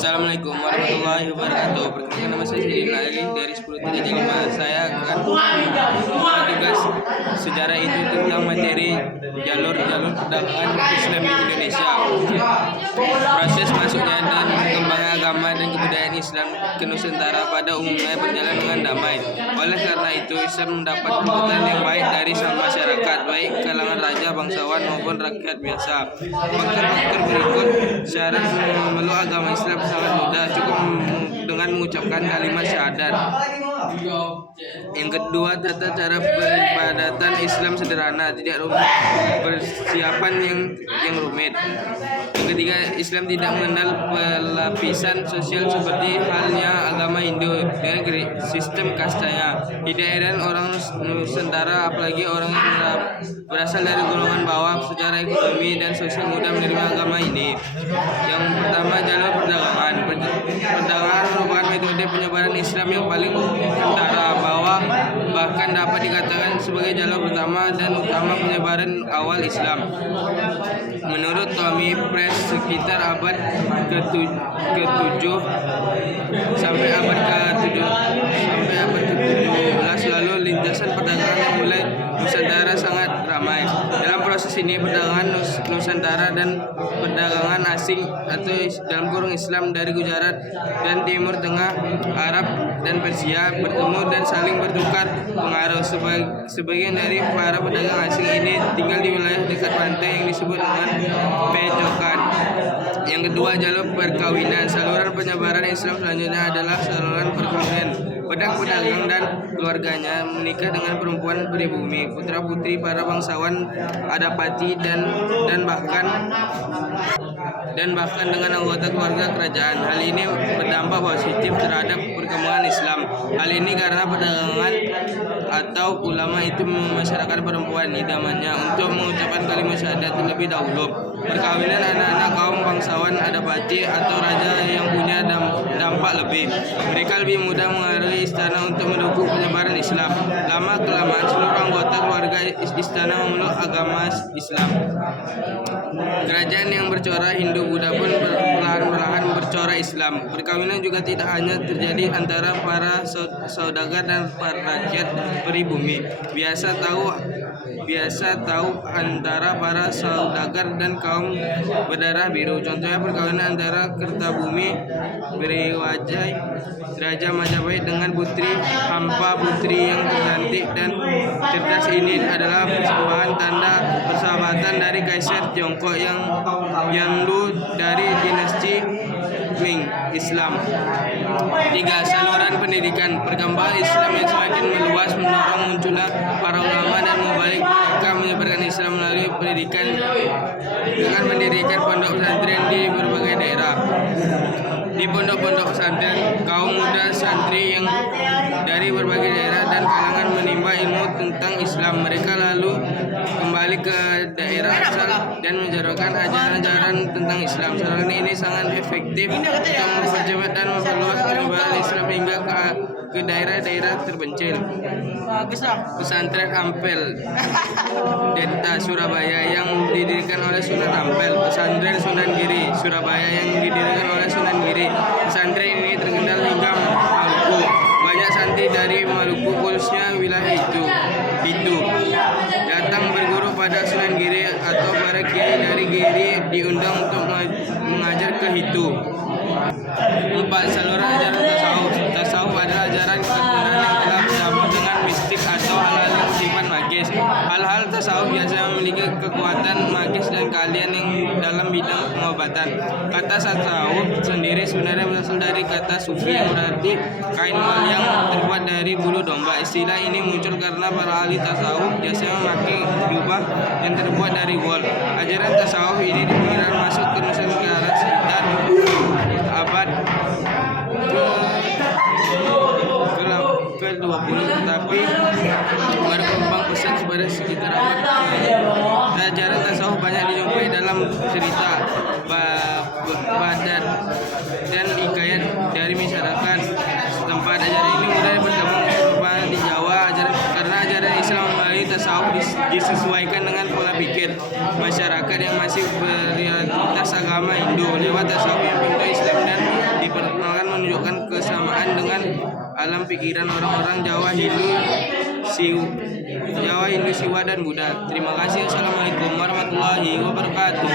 Assalamualaikum warahmatullahi wabarakatuh. Perkenalkan nama saya Sidin Ali dari 1035. Saya akan tugas sejarah itu tentang materi jalur-jalur perdagangan Islam di Indonesia. Proses masuknya dan perkembangan agama dan kebudayaan Islam ke Nusantara pada umumnya berjalan dengan damai. Oleh karena itu, Islam mendapat sambutan yang baik dari sang masyarakat, baik kalangan raja, bangsawan maupun rakyat biasa. Faktor-faktor berikut syarat memeluk agama Islam sangat mudah, cukup dengan mengucapkan kalimat syahadat. Yang kedua, tata cara peribadatan Islam sederhana, tidak rumit, persiapan yang rumit. Yang ketiga, Islam tidak mengenal pelapisan sosial seperti halnya agama Hindu dengan sistem kastanya. Tidak heran orang Nusantara, apalagi orang yang berasal dari golongan bawah secara ekonomi dan sosial, mudah menerima agama ini. Yang pertama, jalur perdagangan. Perdagangan merupakan metode penyebaran Islam yang paling kentara, bahkan dapat dikatakan sebagai jalur pertama dan utama penyebaran awal Islam. Menurut Tommy Press, sekitar abad ke-7 sampai abad ke-17 lalu lintasan perdagangan yang mulai Nusantara sangat ramai. Dalam proses ini, perdagangan Nusantara dan perdagangan asing atau dalam kurung Islam dari Gujarat dan Timur Tengah, Arab dan Persia bertemu dan saling bertukar pengaruh. Sebagian dari para pedagang asing ini tinggal di wilayah dekat pantai yang disebut dengan Pejokan. Yang kedua, jalur perkawinan. Saluran penyebaran Islam selanjutnya adalah saluran perkawinan. Pedagang dan keluarganya menikah dengan perempuan pribumi, putra-putri para bangsawan, adapati dan bahkan dengan anggota keluarga kerajaan. Hal ini berdampak positif terhadap perkembangan Islam. Hal ini karena perdagangan atau ulama itu memasyarakatkan perempuan idamannya untuk mengucapkan kalimat syahadat terlebih dahulu. Perkawinan anak-anak kaum bangsawan, adapati atau raja yang punya dampak lebih. Mereka lebih mudah mengaruhi istana untuk mendukung penyebaran Islam. Lama-kelamaan seluruh anggota keluarga istana memeluk agama Islam. Kerajaan yang bercorak Hindu-Buddha pun perlahan-lahan bercorak Islam. Perkawinan juga tidak hanya terjadi antara para saudagar dan para rakyat pribumi. Biasa tahu antara para saudagar dan kaum berdarah biru. Contohnya perkawinan antara Kertabumi Beriwajai Raja Majapahit dengan Putri Hampa, putri yang cantik dan cerdas. Ini adalah persembahan tanda persahabatan dari Kaisar Tiongkok yang Lu dari dinasti Ming Islam. 3. Saluran pendidikan. Perkembangan Islam yang semakin meluas mendorong munculnya para ulama dan mubalik. Mereka menyebarkan Islam melalui pendidikan dengan mendirikan pondok pesantren di berbagai daerah. Di pondok-pondok pesantren, kaum muda santri yang dari berbagai daerah dan kalangan menimba ilmu tentang Islam. Mereka lalu kembali ke daerah asal dan menjalankan ajaran-ajaran tentang Islam. Saluran ini sangat efektif untuk mempercepat dan memperluas penyebaran Islam hingga ke daerah-daerah terpencil. Pesantren Ampel Denta Surabaya yang didirikan oleh Sunan Ampel. Pesantren Sunan Giri Surabaya yang didirikan oleh Sunan Giri. Pesantren ini terkenal hingga Maluku. Banyak santri dari Maluku, khususnya wilayah itu datang berguru pada Sunan Giri atau para kiai dari Giri diundang untuk mengajar ke Hitu. 4. Saluran ajaran tasawuf. Tasawuf adalah ajaran ketekunan yang telah bersambung dengan mistik atau hal-hal yang bersifat magis. Hal-hal tasawuf biasanya memiliki kekuatan magis dan keahlian yang dalam bidang pengobatan. Kata tasawuf sendiri sebenarnya berasal dari kata sufi yang berarti kain wol yang terbuat dari bulu domba. Istilah ini muncul karena para ahli tasawuf biasanya memakai jubah yang terbuat dari wol. Ajaran tasawuf ini dikira masuk ke Nusantara sekitar abad ke-20, tetapi berkembang pesat pada sekitar abad ajaran tasawuf banyak dijumpai dalam cerita badat dan hikayat dari masyarakat setempat. Ajaran ini mudah berkembang di Jawa karena ajaran Islam melalui tasawuf disesuaikan dengan pola pikir masyarakat yang masih berorientasi agama Hindu. Lewat tasawuf yang pintu Islam dan dengan alam pikiran orang-orang Jawa, Hindu, Siwa dan Buddha. Terima kasih. Assalamualaikum warahmatullahi wabarakatuh.